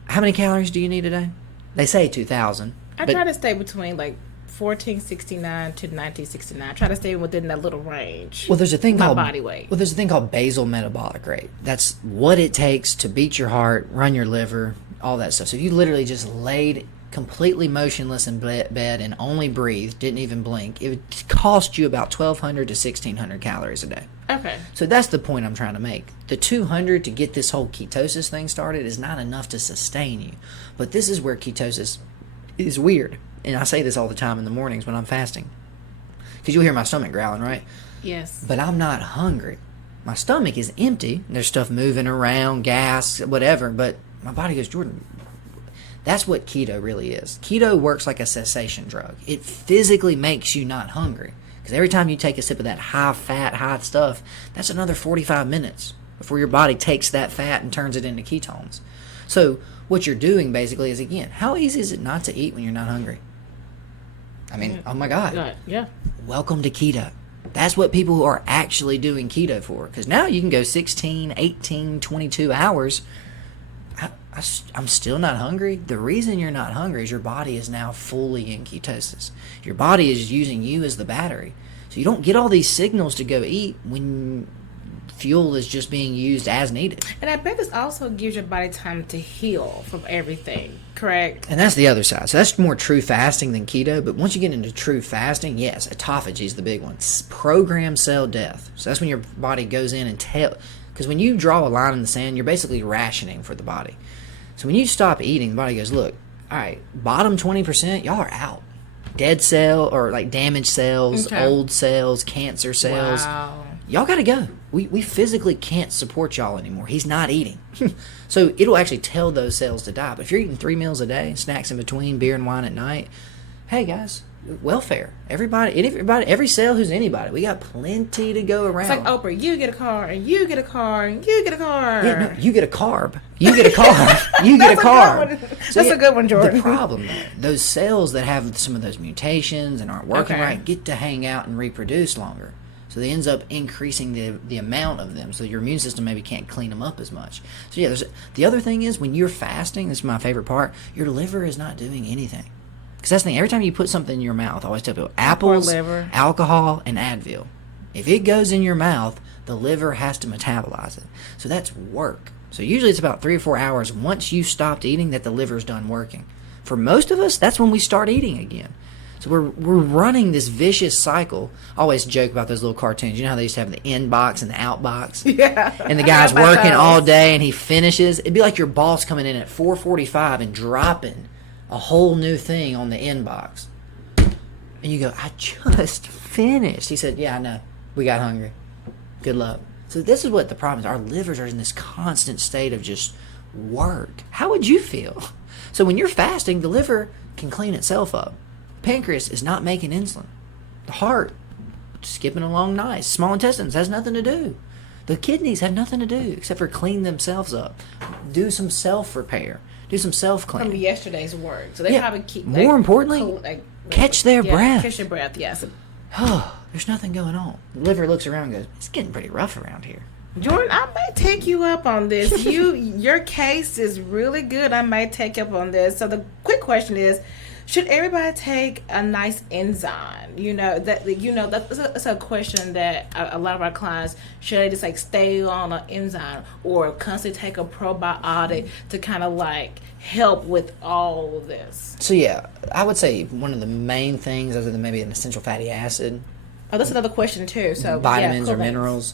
How many calories do you need a day? They say 2,000. I try to stay between like 1469 to 1969. Try to stay within that little range. Well, there's a thing called body weight. Well, there's a thing called basal metabolic rate. That's what it takes to beat your heart, run your liver, all that stuff. So if you literally just laid completely motionless in bed and only breathed, didn't even blink, it would cost you about 1,200 to 1,600 calories a day. Okay. So that's the point I'm trying to make. The 200 to get this whole ketosis thing started is not enough to sustain you. But this is where ketosis is weird. And I say this all the time in the mornings when I'm fasting. Because you'll hear my stomach growling, right? Yes. But I'm not hungry. My stomach is empty. There's stuff moving around, gas, whatever. But my body goes, Jordan, that's what keto really is. Keto works like a cessation drug. It physically makes you not hungry. Because every time you take a sip of that high-fat, high stuff, that's another 45 minutes before your body takes that fat and turns it into ketones. So what you're doing basically is, again, how easy is it not to eat when you're not hungry? I mean, oh my God. Yeah. Welcome to keto. That's what people who are actually doing keto for. Because now you can go 16, 18, 22 hours. I'm still not hungry. The reason you're not hungry is your body is now fully in ketosis. Your body is using you as the battery. So you don't get all these signals to go eat when fuel is just being used as needed. And I bet this also gives your body time to heal from everything, correct? And that's the other side. So that's more true fasting than keto. But once you get into true fasting, yes, autophagy is the big one. Programmed cell death. So that's when your body goes in and because when you draw a line in the sand, you're basically rationing for the body. So when you stop eating, the body goes, look, all right, bottom 20%, y'all are out. Dead cell or like damaged cells, old cells, cancer cells. Wow. Y'all got to go. We physically can't support y'all anymore. He's not eating. So it'll actually tell those cells to die. But if you're eating 3 meals a day, snacks in between, beer and wine at night, hey guys, welfare. Everybody, every cell who's anybody. We got plenty to go around. It's like Oprah, you get a car, and you get a car, and you get a car. Yeah, no, you get a carb. You get a carb. You get a carb. That's a good one, Jordan. The problem, though, those cells that have some of those mutations and aren't working right get to hang out and reproduce longer. So it ends up increasing the amount of them. So your immune system maybe can't clean them up as much. So yeah, the other thing is when you're fasting, this is my favorite part, your liver is not doing anything. Because that's the thing, every time you put something in your mouth, I always tell people, apples, alcohol, and Advil. If it goes in your mouth, the liver has to metabolize it. So that's work. So usually it's about 3 or 4 hours once you stopped eating that the liver's done working. For most of us, that's when we start eating again. So we're running this vicious cycle. I always joke about those little cartoons. You know how they used to have the in box and the out box? Yeah. And the guy's working all day and he finishes. It'd be like your boss coming in at 4:45 and dropping a whole new thing on the inbox. And you go, I just finished. He said, yeah, I know. We got hungry. Good luck. So this is what the problem is. Our livers are in this constant state of just work. How would you feel? So when you're fasting, the liver can clean itself up. Pancreas is not making insulin. The heart, skipping along nice. Small intestines has nothing to do. The kidneys have nothing to do except for clean themselves up. Do some self-repair. Do some self-cleaning. From yesterday's work. So they probably keep... More importantly, catch their breath. Catch your breath, yes. Oh, there's nothing going on. The liver looks around and goes, it's getting pretty rough around here. Jordan, I might take you up on this. Your case is really good. I might take you up on this. So the quick question is, should everybody take a nice enzyme? That's a question that a lot of our clients, should they just like stay on an enzyme or constantly take a probiotic to kind of like help with all of this? So yeah, I would say one of the main things, other than maybe an essential fatty acid. Oh, that's another question too. So vitamins or minerals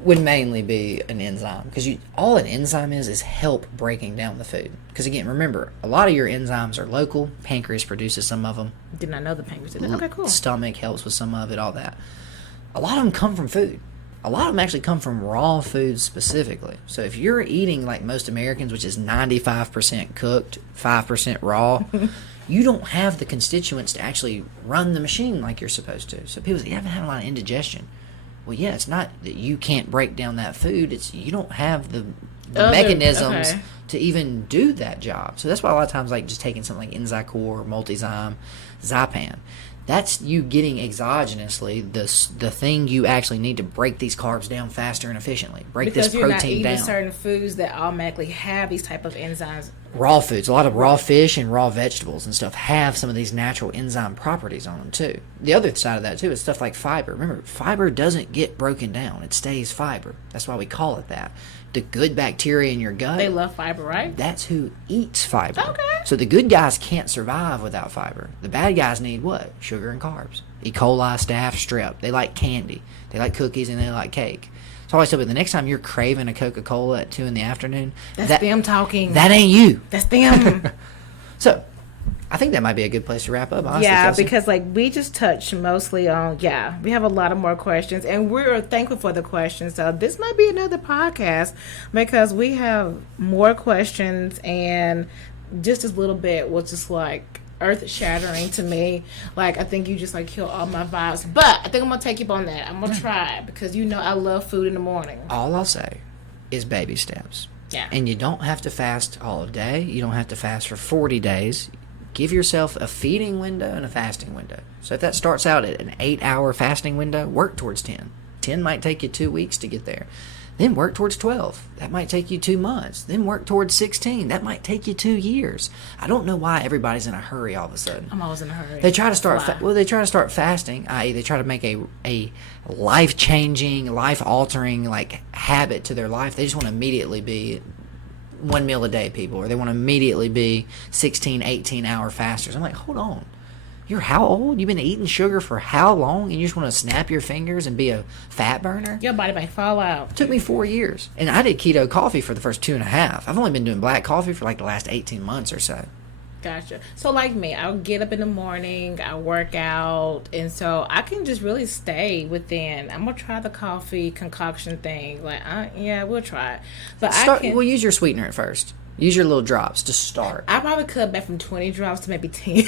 would mainly be an enzyme, because all an enzyme is help breaking down the food. Because again, remember, a lot of your enzymes are local. Pancreas produces some of them. Did not know the pancreas did that. Okay, cool. Stomach helps with some of it, all that. A lot of them come from food. A lot of them actually come from raw foods specifically. So if you're eating like most Americans, which is 95% cooked, 5% raw, you don't have the constituents to actually run the machine like you're supposed to. So people say, you haven't had a lot of indigestion. Well, yeah, it's not that you can't break down that food. It's you don't have the mechanisms to even do that job. So that's why a lot of times, like just taking something like Enzycor, Multizyme, Zypan, that's you getting exogenously the thing you actually need to break these carbs down faster and efficiently. Break this protein down. Because you're not eating certain foods that automatically have these type of enzymes. Raw foods, a lot of raw fish and raw vegetables and stuff have some of these natural enzyme properties on them too. The other side of that too is stuff like fiber. Remember, fiber doesn't get broken down. It stays fiber. That's why we call it that. The good bacteria in your gut, they love fiber, right? That's who eats fiber. Okay. So the good guys can't survive without fiber. The bad guys need what? Sugar and carbs. E. coli, staph, strep. They like candy. They like cookies and they like cake. So I always tell you, the next time you're craving a Coca-Cola at 2 in the afternoon, that's them talking. That ain't you. That's them. So I think that might be a good place to wrap up, honestly. Yeah, Kelsey. because like we just touched mostly on, we have a lot of more questions, and we're thankful for the questions. So this might be another podcast because we have more questions, and just this little bit was just like earth-shattering to me. Like, I think you just like killed all my vibes, but I think I'm gonna take you up on that. I'm gonna try it because I love food in the morning. All I'll say is baby steps. Yeah. And you don't have to fast all day. You don't have to fast for 40 days. Give yourself a feeding window and a fasting window. So if that starts out at an 8-hour fasting window, work towards 10. 10 might take you 2 weeks to get there. Then work towards 12. That might take you 2 months. Then work towards 16. That might take you 2 years. I don't know why everybody's in a hurry all of a sudden. I'm always in a hurry. They try to start. They try to start fasting. I.e., they try to make a life-changing, life-altering like habit to their life. They just want to immediately be 1 meal a day people, or they want to immediately be 16, 18-hour fasters. I'm like, hold on. You're how old? You've been eating sugar for how long? And you just want to snap your fingers and be a fat burner? Your body may fall out. It took me 4 years. And I did keto coffee for the first 2.5. I've only been doing black coffee for like the last 18 months or so. Gotcha. So like me, I'll get up in the morning, I work out, and so I can just really stay within. I'm going to try the coffee concoction thing. Like, yeah, we'll try it. But we'll use your sweetener at first. Use your little drops to start. I probably cut back from 20 drops to maybe 10.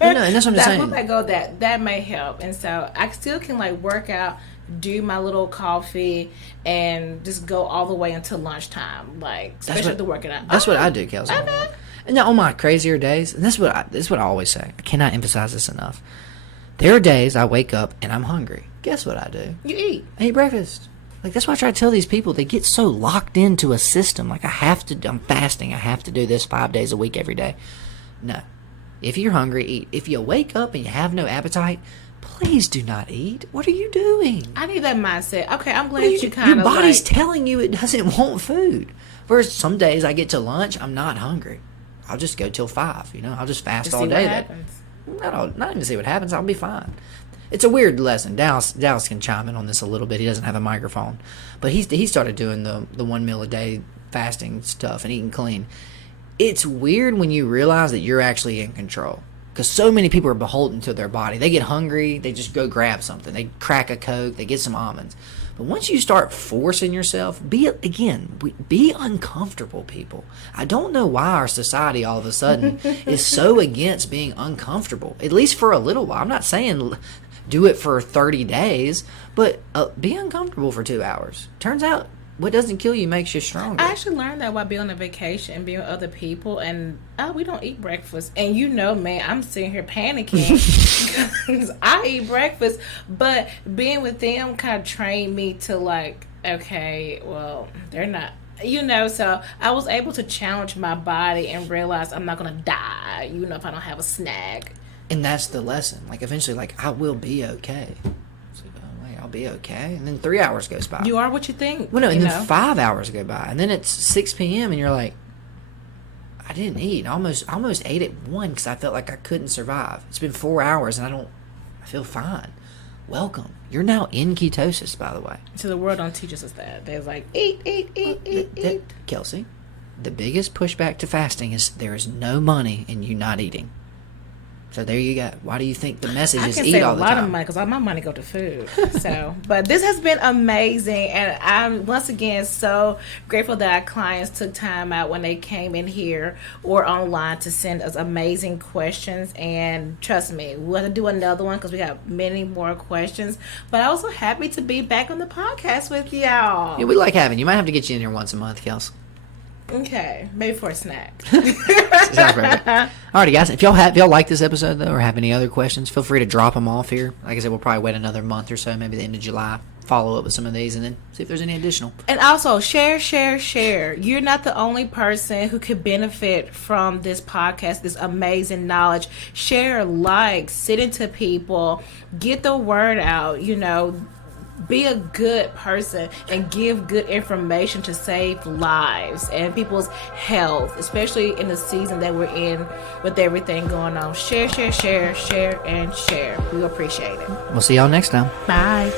No, and that's what I'm saying. I go that may help. And so I still can like work out, do my little coffee, and just go all the way until lunchtime. Like, especially the working out. That's what I do, Kelsey. Okay. And now on my crazier days, and this is what I always say. I cannot emphasize this enough. There are days I wake up and I'm hungry. Guess what I do? You eat. I eat breakfast. Like, that's why I try to tell these people, they get so locked into a system. Like, I'm fasting. I have to do this 5 days a week every day. No. If you're hungry, eat. If you wake up and you have no appetite, please do not eat. What are you doing? I need that mindset. Okay, I'm glad you kind of your body's telling you it doesn't want food. Whereas some days I get to lunch, I'm not hungry. I'll just go till 5, I'll just fast all day. What happens. Not even see what happens. I'll be fine. It's a weird lesson. Dallas can chime in on this a little bit. He doesn't have a microphone. But he started doing the 1 meal a day fasting stuff and eating clean. It's weird when you realize that you're actually in control. Because so many people are beholden to their body. They get hungry, they just go grab something. They crack a Coke, they get some almonds. But once you start forcing yourself, be uncomfortable, people. I don't know why our society all of a sudden is so against being uncomfortable, at least for a little while. I'm not saying do it for 30 days, but be uncomfortable for 2 hours. Turns out what doesn't kill you makes you stronger. I actually learned that while being on a vacation and being with other people, and we don't eat breakfast. And man, I'm sitting here panicking because I eat breakfast, but being with them kind of trained me to like, okay, well, they're not, so I was able to challenge my body and realize I'm not going to die, if I don't have a snack. And that's the lesson. Like, eventually, like, I will be okay. I'll be okay. And then 3 hours goes by. You are what you think. Well, no, and then 5 hours go by. And then it's 6 p.m. and you're like, I didn't eat. I almost ate at 1 because I felt like I couldn't survive. It's been 4 hours and I feel fine. Welcome. You're now in ketosis, by the way. So the world don't teach us that. They're like, eat. Kelsey, the biggest pushback to fasting is there is no money in you not eating. So there you go. Why do you think the message is eat all the time? I can save a lot of money because all my money go to food. But this has been amazing, and I'm once again so grateful that our clients took time out when they came in here or online to send us amazing questions. And trust me, we'll have to do another one because we have many more questions. But I'm also happy to be back on the podcast with y'all. Yeah, we like having you. Might have to get you in here once a month, Kels. Okay, maybe for a snack. Sounds perfect. Alrighty, guys. If y'all like this episode though, or have any other questions, feel free to drop them off here. Like I said, we'll probably wait another month or so, maybe the end of July. Follow up with some of these, and then see if there's any additional. And also, share. You're not the only person who could benefit from this podcast, this amazing knowledge. Share, sit into people, get the word out. Be a good person and give good information to save lives and people's health, especially in the season that we're in with everything going on. Share, and share. We appreciate it. We'll see y'all next time. Bye.